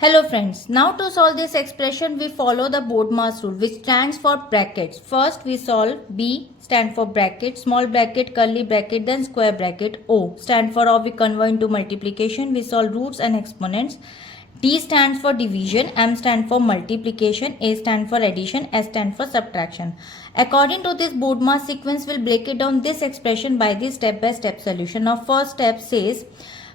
Hello friends, now to solve this expression we follow the BODMAS rule which stands for brackets. First we solve B stand for bracket, small bracket, curly bracket, then square bracket. O stand for or we convert into multiplication, we solve roots and exponents. D stands for division, M stand for multiplication, A stand for addition, S stand for subtraction. According to this BODMAS sequence, we'll break it down this expression by the step-by-step solution. Now first step says,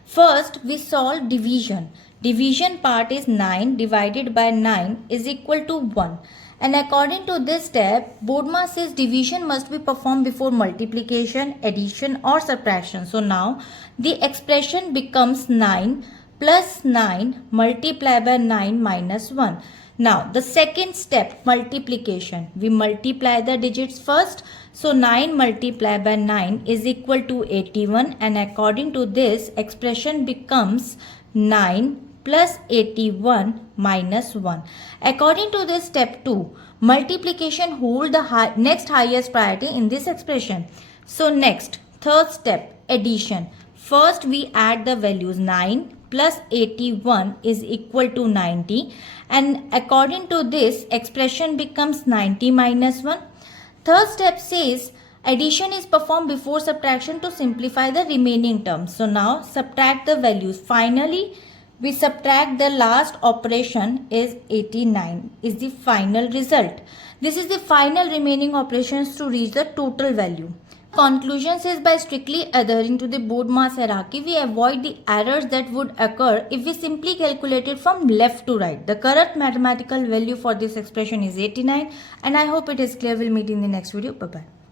first we solve division. Division part is 9 divided by 9 is equal to 1. And according to this step, BODMAS says division must be performed before multiplication, addition or subtraction. So now the expression becomes 9 plus 9 multiplied by 9 minus 1. Now the second step, multiplication. We multiply the digits first. So 9 multiplied by 9 is equal to 81, and according to this expression becomes 9 plus 81 minus 1. According to this step 2, multiplication hold the next highest priority in this expression. So next, third step, addition. First we add the values. 9 plus 81 is equal to 90, and according to this expression becomes 90 minus 1. Third step says addition is performed before subtraction to simplify the remaining terms. So now subtract the values. Finally we subtract the last operation is 89 is the final result. This is the final remaining operations to reach the total value. Conclusion says by strictly adhering to the BODMAS hierarchy, we avoid the errors that would occur if we simply calculate it from left to right. The correct mathematical value for this expression is 89, and I hope it is clear. We'll meet in the next video. Bye-bye.